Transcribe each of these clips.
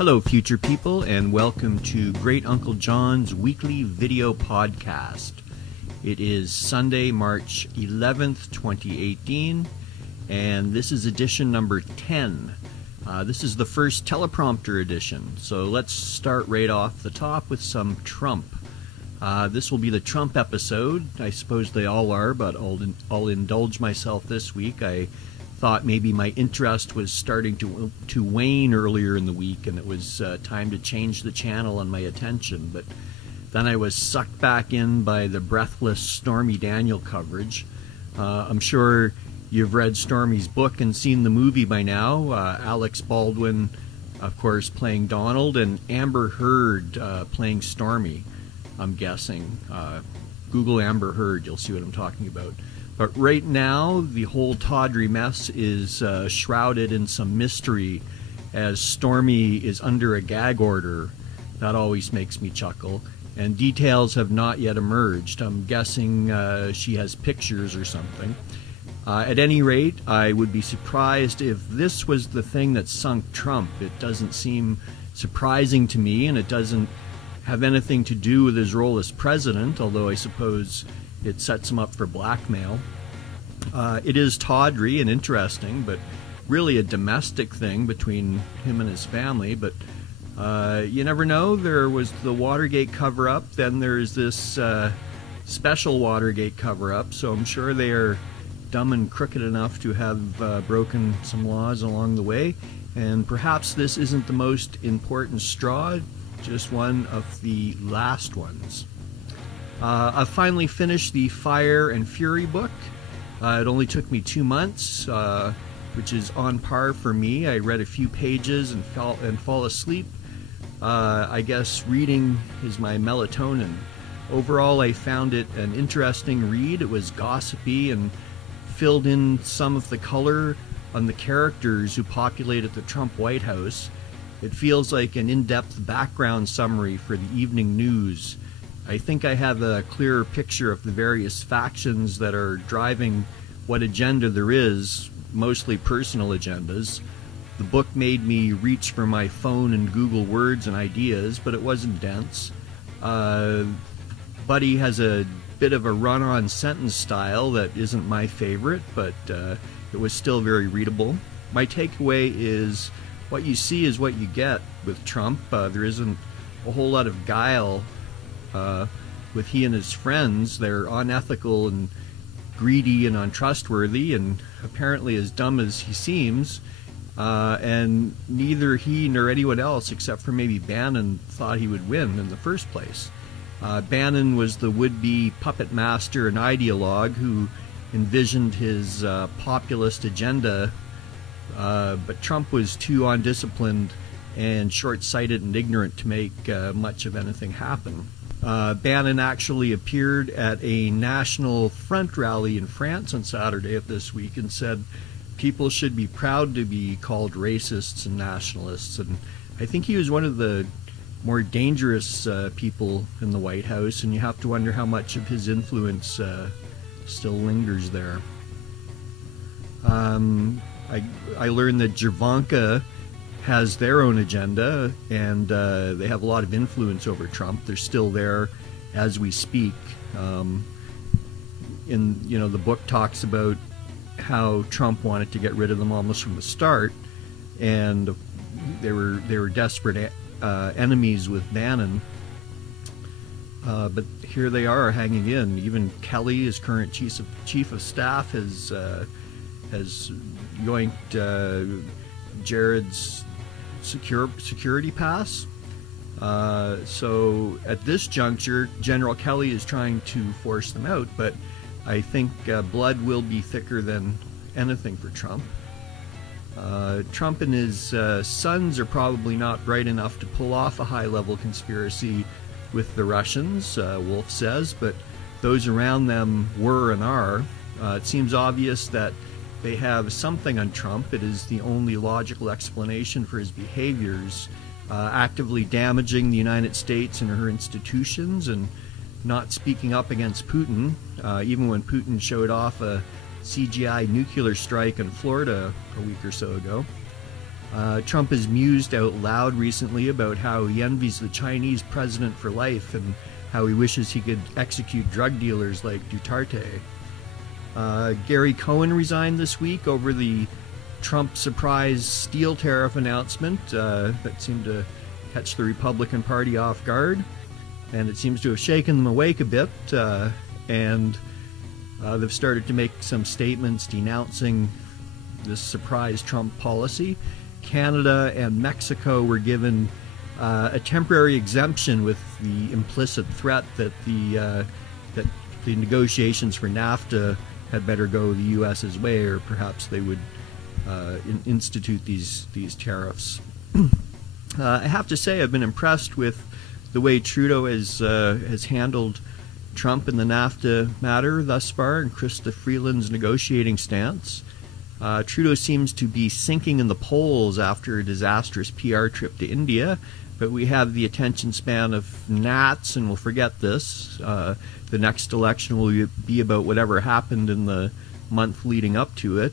Hello, future people, and welcome to Great Uncle John's weekly video podcast. It is Sunday, March 11th, 2018, and this is edition number 10. This is the first teleprompter edition, so let's start right off the top with some Trump. This will be the Trump episode. I suppose they all are, but I'll indulge myself this week. I thought maybe my interest was starting to wane earlier in the week, and it was time to change the channel and my attention. But then I was sucked back in by the breathless Stormy Daniel coverage. I'm sure you've read Stormy's book and seen the movie by now. Alex Baldwin, of course, playing Donald, and Amber Heard playing Stormy, I'm guessing. Google Amber Heard, you'll see what I'm talking about. But right now, the whole tawdry mess is shrouded in some mystery as Stormy is under a gag order. That always makes me chuckle. And details have not yet emerged. I'm guessing she has pictures or something. At any rate, I would be surprised if this was the thing that sunk Trump. It doesn't seem surprising to me, and it doesn't have anything to do with his role as president, although I suppose it sets him up for blackmail. It is tawdry and interesting, but really a domestic thing between him and his family. But you never know. There was the Watergate cover-up, then there's this special Watergate cover-up, so I'm sure they are dumb and crooked enough to have broken some laws along the way. And perhaps this isn't the most important straw, just one of the last ones. I've finally finished the Fire and Fury book. It only took me 2 months, which is on par for me. I read a few pages and fall asleep. I guess reading is my melatonin. Overall, I found it an interesting read. It was gossipy and filled in some of the color on the characters who populated the Trump White House. It feels like an in-depth background summary for the evening news. I think I have a clearer picture of the various factions that are driving what agenda there is, mostly personal agendas. The book made me reach for my phone and Google words and ideas, but it wasn't dense. Buddy has a bit of a run-on sentence style that isn't my favorite, but it was still very readable. My takeaway is what you see is what you get with Trump. There isn't a whole lot of guile with he and his friends. They're unethical and greedy and untrustworthy and apparently as dumb as he seems, and neither he nor anyone else except for maybe Bannon thought he would win in the first place. Bannon was the would-be puppet master and ideologue who envisioned his populist agenda, but Trump was too undisciplined and short-sighted and ignorant to make much of anything happen. Bannon actually appeared at a National Front rally in France on Saturday of this week and said people should be proud to be called racists and nationalists. And I think he was one of the more dangerous people in the White House, and you have to wonder how much of his influence still lingers there. I learned that Javanka has their own agenda, and they have a lot of influence over Trump. They're still there as we speak. The book talks about how Trump wanted to get rid of them almost from the start, and they were desperate enemies with Bannon. But here they are hanging in. Even Kelly, his current chief of staff, has yoinked Jared's security pass. So at this juncture, General Kelly is trying to force them out, but I think blood will be thicker than anything for Trump. Trump and his sons are probably not bright enough to pull off a high-level conspiracy with the Russians, Wolf says, but those around them were and are. It seems obvious that they have something on Trump. It is the only logical explanation for his behaviors, actively damaging the United States and her institutions and not speaking up against Putin, even when Putin showed off a CGI nuclear strike in Florida a week or so ago. Trump has mused out loud recently about how he envies the Chinese president for life and how he wishes he could execute drug dealers like Duterte. Gary Cohn resigned this week over the Trump surprise steel tariff announcement that seemed to catch the Republican Party off guard, and it seems to have shaken them awake a bit, and they've started to make some statements denouncing this surprise Trump policy. Canada and Mexico were given a temporary exemption with the implicit threat that the negotiations for NAFTA had better go the U.S.'s way, or perhaps they would institute these tariffs. I have to say I've been impressed with the way Trudeau has handled Trump in the NAFTA matter thus far, and Chrystia Freeland's negotiating stance. Trudeau seems to be sinking in the polls after a disastrous PR trip to India, but we have the attention span of gnats, and we'll forget this. The next election will be about whatever happened in the month leading up to it.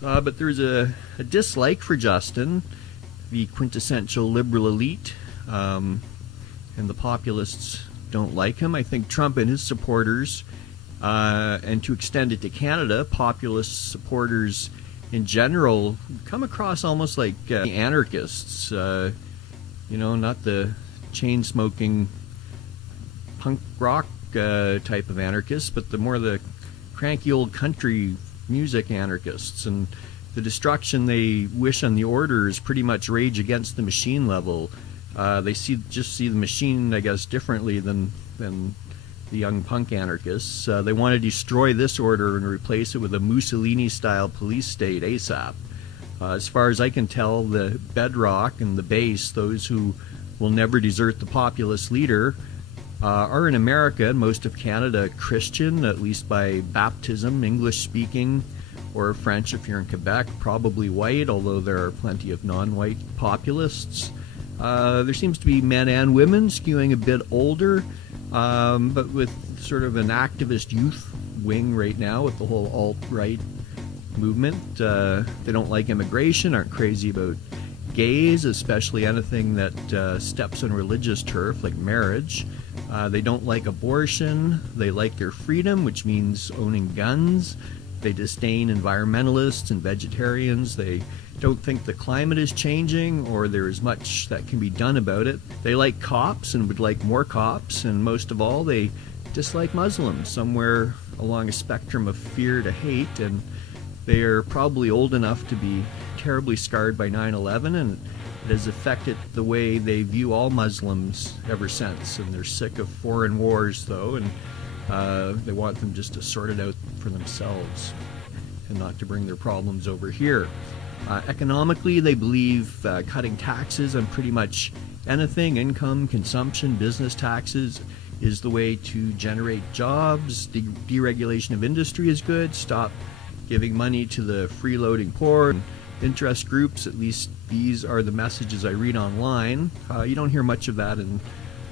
But there's a dislike for Justin, the quintessential liberal elite, and the populists don't like him. I think Trump and his supporters, and to extend it to Canada, populist supporters in general, come across almost like anarchists. Not the chain-smoking punk rock type of anarchists, but the cranky old country music anarchists. And the destruction they wish on the order is pretty much Rage Against the Machine level. They just see the machine, I guess, differently than the young punk anarchists. They want to destroy this order and replace it with a Mussolini-style police state ASAP. As far as I can tell, the bedrock and the base, those who will never desert the populist leader, are in America and most of Canada Christian, at least by baptism, English-speaking, or French if you're in Quebec, probably white, although there are plenty of non-white populists. There seems to be men and women skewing a bit older, but with sort of an activist youth wing right now with the whole alt-right movement. They don't like immigration, aren't crazy about gays, especially anything that steps on religious turf like marriage. They don't like abortion. They like their freedom, which means owning guns. They disdain environmentalists and vegetarians. They don't think the climate is changing or there is much that can be done about it. They like cops and would like more cops, and most of all, they dislike Muslims, somewhere along a spectrum of fear to hate, and they are probably old enough to be terribly scarred by 9/11, and it has affected the way they view all Muslims ever since. And they're sick of foreign wars, though, and they want them just to sort it out for themselves and not to bring their problems over here. Economically, they believe cutting taxes on pretty much anything, income, consumption, business taxes, is the way to generate jobs. Deregulation of industry is good. Stop giving money to the freeloading poor. Interest groups, at least these are the messages I read online. You don't hear much of that in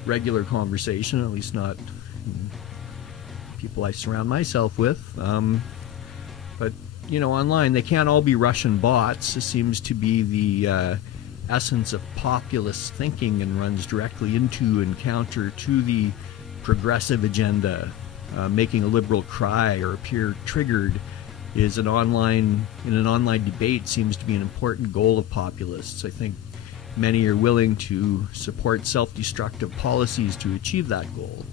regular conversation, at least not people I surround myself with. But online, they can't all be Russian bots. This seems to be the essence of populist thinking and runs directly into and counter to the progressive agenda. Making a liberal cry or appear triggered is in an online debate seems to be an important goal of populists. I think many are willing to support self-destructive policies to achieve that goal.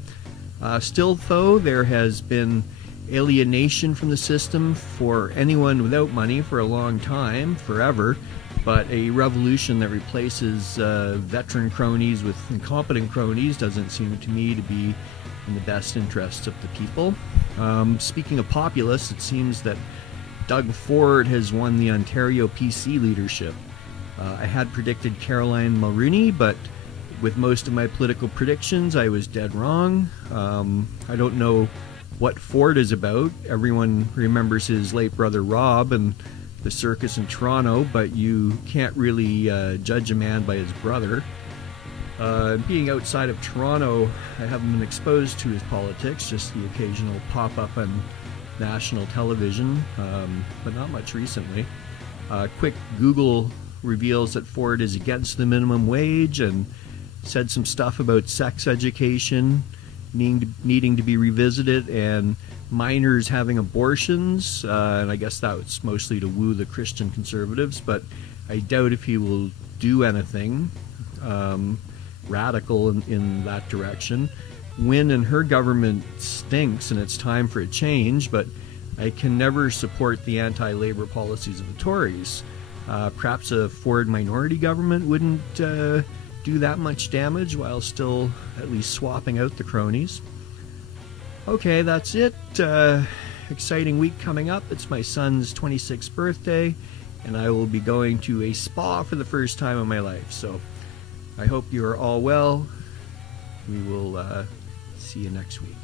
Still, though, there has been alienation from the system for anyone without money for a long time, forever, but a revolution that replaces veteran cronies with incompetent cronies doesn't seem to me to be in the best interests of the people. Speaking of populists, it seems that Doug Ford has won the Ontario PC leadership. I had predicted Caroline Mulroney, but with most of my political predictions, I was dead wrong. I don't know what Ford is about. Everyone remembers his late brother Rob and the circus in Toronto, but you can't really judge a man by his brother. Being outside of Toronto, I haven't been exposed to his politics, just the occasional pop-up on national television, but not much recently. Quick Google reveals that Ford is against the minimum wage and said some stuff about sex education needing to be revisited and minors having abortions. And I guess that was mostly to woo the Christian conservatives, but I doubt if he will do anything radical in that direction. Wynne and her government stinks, and it's time for a change, but I can never support the anti-labor policies of the Tories. Perhaps a Ford minority government wouldn't do that much damage while still at least swapping out the cronies. Okay, that's it. Exciting week coming up. It's my son's 26th birthday, and I will be going to a spa for the first time in my life. So I hope you are all well. We will see you next week.